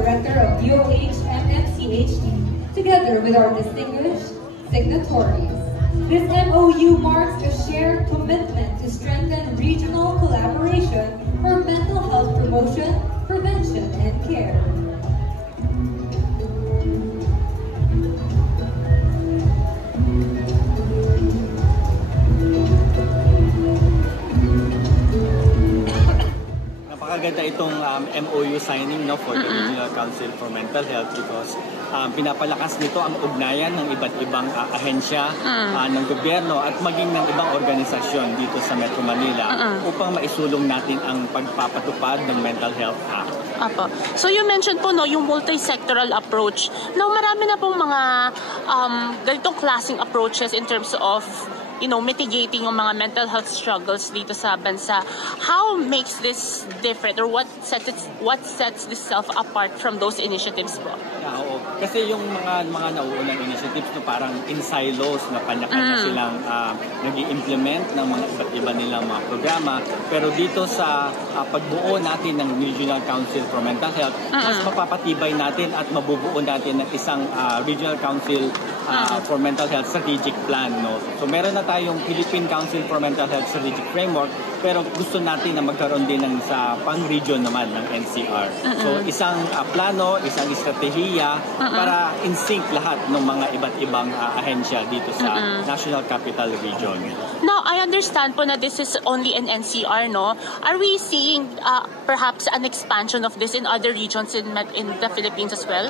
Director of DOH MMCHD, together with our distinguished signatories. This MOU marks a shared commitment to strengthen regional collaboration for mental health promotion, prevention, and care. Napakaganda itong MOU signing for the Regional Council for Mental Health because pinapalakas nito ang ugnayan ng iba't ibang ahensya ng gobyerno at maging ng ibang organisasyon dito sa Metro Manila upang maisulong natin ang pagpapatupad ng Mental Health Act. Apo. So you mentioned po yung multi-sectoral approach. Now marami na pong mga ganitong klaseng approaches in terms of mitigating yung mga mental health struggles dito sa bansa. How makes this different or what sets this self apart from those initiatives po? Yeah, oo. Kasi yung mga nauunang initiatives parang in silos na kanya-kanya silang nag-i-implement ng mga iba't iba nilang mga programa. Pero dito sa pagbuo natin ng Regional Council for Mental Health, mas mapapatibay natin at mabubuo natin ng isang Regional Council for Mental Health Strategic Plan. So meron na tayong Philippine Council for Mental Health Strategic Framework, pero gusto natin na magkaroon din ng sa pang-region naman ng NCR. So isang plano, isang estratehiya para in sync lahat ng mga iba't ibang ahensya dito sa National Capital Region. Now, I understand po na this is only in NCR, no? Are we seeing perhaps an expansion of this in other regions in the Philippines as well?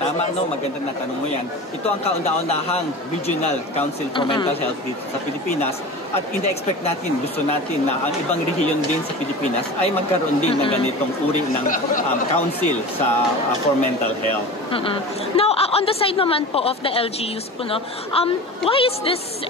Tama, magandang natanong mo yan. Ito ang kauna-unahang Regional Council for Mental Health dito sa Pilipinas at ina-expect natin, gusto natin na ang ibang rehiyon din sa Pilipinas ay magkaroon din ng ganitong uri ng council for mental health. Now, on the side naman po of the LGUs po, why is this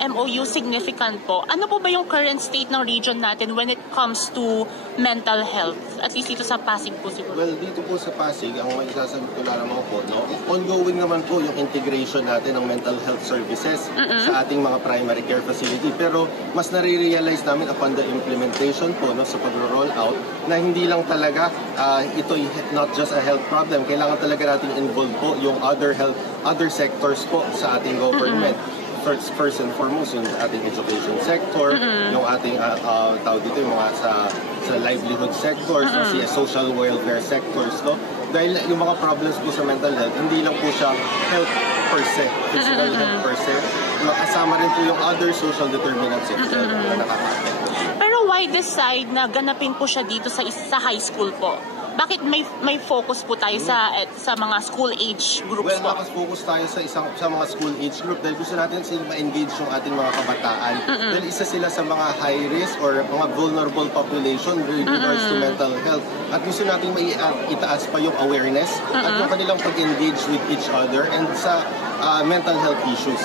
MOU significant po? Ano po ba yung current state ng region natin when it comes to mental health? At least dito sa Pasig po siguro. Well, dito po sa Pasig, ang may isasabi ko lang po, ongoing naman po yung integration natin ng mental health services sa ating mga primary care facility. Pero mas nare-realize namin upon the implementation po sa pag-roll out na hindi lang talaga ito not just a health problem. Kailangan talaga natin involve po yung other sectors po sa ating government. First and foremost, yung ating education sector, yung ating tawag dito, yung mga sa livelihood sectors, sa social welfare sectors. Dahil yung mga problems po sa mental health, hindi lang po siya health per se, physical health per se, makasama rin po yung other social determinants na nakaka-affect. Pero why decide na ganapin po siya dito sa high school po? Bakit may focus po tayo sa mga school age groups po? Well, focus tayo sa mga school age group dahil gusto natin silang ma-engage yung ating mga kabataan. Dahil isa sila sa mga high risk or mga vulnerable population with regards to mental health. At gusto natin itaas pa yung awareness at yung kanilang pag-engage with each other and sa mental health issues.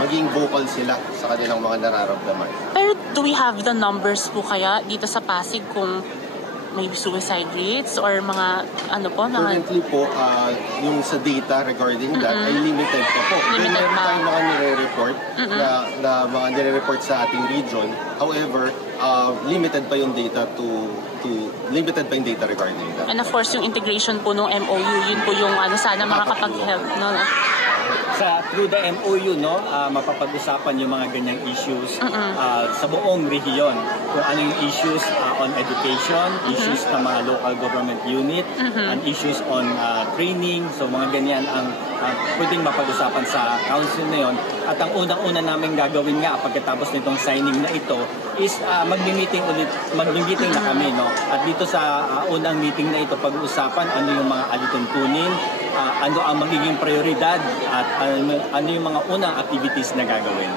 Maging vocal sila sa kanilang mga nararamdaman. Pero do we have the numbers po kaya dito sa Pasig kung may suicide rates or mga Currently po, yung sa data regarding that ay limited pa po. Meron tayong mga nire-report na mga nire-report sa ating region. However, limited pa yung data regarding that. And of course, yung integration po ng MOU, yun po yung sana makakapag-help, Through the MOU, mapapag-usapan yung mga ganyang issues sa buong rehiyon. Kung ano yung issues on education, issues ng mga local government unit, and issues on training. So mga ganyan ang pwedeng mapag-usapan sa council na yon. At ang unang-una namin gagawin nga pagkatapos nitong signing na ito is mag-meeting na kami. At dito sa unang meeting na ito, pag-uusapan ano yung mga alituntunin, ano ang magiging prioridad at ano yung mga unang activities na gagawin.